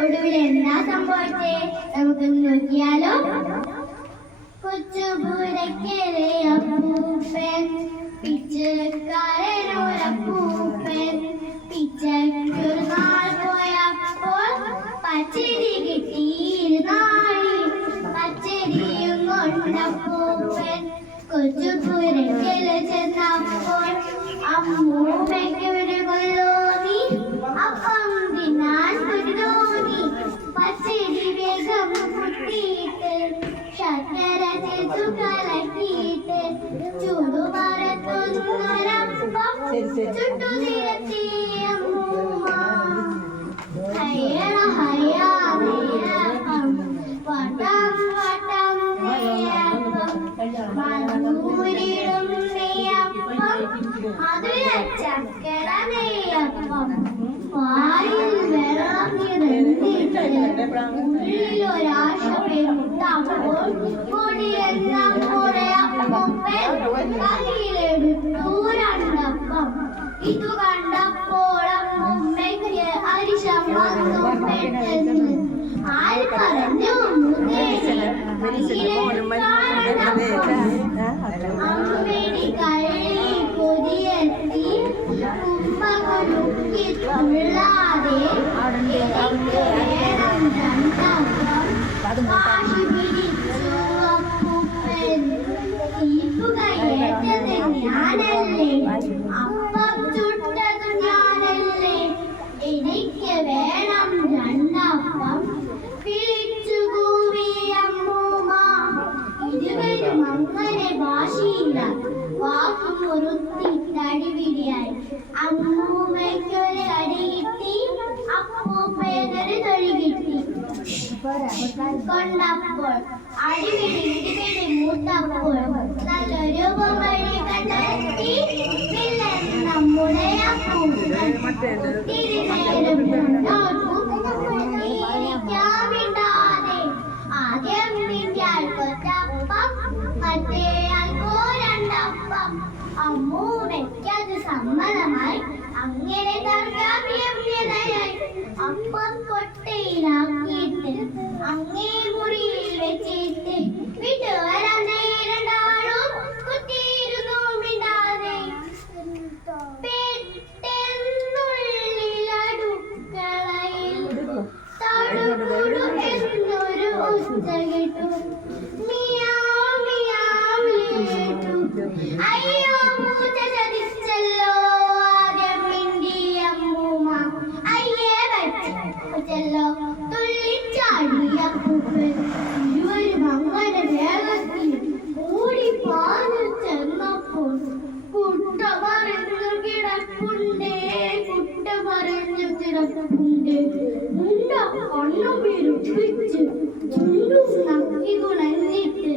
ഒടുവിൽ എന്താ സംഭവിച്ചേ നമുക്ക് നോക്കിയാലോ കൊച്ചുപുരക്കലെ അപ്പൂപ്പൻ പിച്ചക്കാരനൊരപ്പൂപ്പൻ. പിച്ചക്കൊരു നാൾ പോയപ്പോൾ പച്ചരി കിട്ടിയിരുന്നാളി പച്ചരിയും കൊണ്ടപ്പൂപ്പൻ കൊച്ചുപുരക്കൽ ചെന്നപ്പോൾ അമ്മൂമ്മയ്ക്ക് ചക്കര നെയ്യപ്പം വായിൽ വെള്ളം നിറഞ്ഞിട്ട് ഉള്ളിലൊരാശ പെരുത്തപ്പോൾ കൊടിയെല്ലാം ഇതു കണ്ടപ്പോൾ അമ്മൂമ്മയ്ക്ക് അരിശം വന്നു പെട്ടെന്ന്. ആര് പറഞ്ഞു അമ്മയുടെ കള്ളി കൊതിയെത്തി ഉമ്മ കൊലുക്കി തുള്ളാതെ എനിക്ക് വേണം രണ്ടപ്പം കാശി പിടിച്ചു അപ്പൂപ്പൻ. തീപ്പുകയേറ്റത് ഞാനല്ലേ. കൊണ്ടപ്പോൾ അടിപിടി ഇടിപിടി മൂത്തപ്പോൾ നല്ലൊരു പൊമ്പടി കണ്ടെത്തി. വില്ലൻ നമ്മുടെ ആദ്യം നിന്റെയാൾ കൊച്ചപ്പം മറ്റേയാൾക്കോ രണ്ടപ്പം അമ്മൂമ്മയ്ക്കത് സമ്മതമായി. അങ്ങനെ തർക്കാഭിയഭ്യതയായി അപ്പം കൊട്ടയിലാക്കിയിട്ട് അങ്ങേ മുറിയിൽ വെച്ചിട്ട് വിട്ടു വരാൻ നേരണ്ടാളും കുത്തിയിരുന്നു മിണ്ടാതെ പെട്ടെന്നുള്ളിലടുക്കളയിൽ തടുകുടു എന്നൊരു ഒച്ച കേട്ടു മിയാവ് മിയാ കേട്ടു അയ്യോ നക്കി കുളഞ്ഞിട്ട്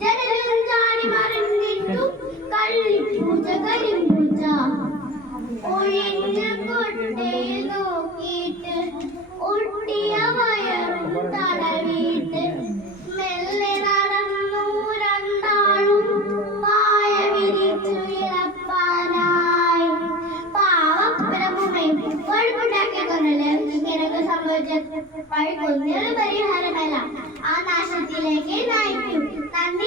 ജനലും ചാടി മറിഞ്ഞിട്ടു കള്ളി കരിമ്പൂച്ച ഒഴിഞ്ഞ കൊട്ടയിൽ ഇങ്ങനെയൊക്കെ സംഭവിച്ച പഴിക്കൊന്നിയൊരു പരിഹാരമല്ല ആ നാശത്തിലേക്ക് നയിക്കും നന്ദി നമസ്കാരം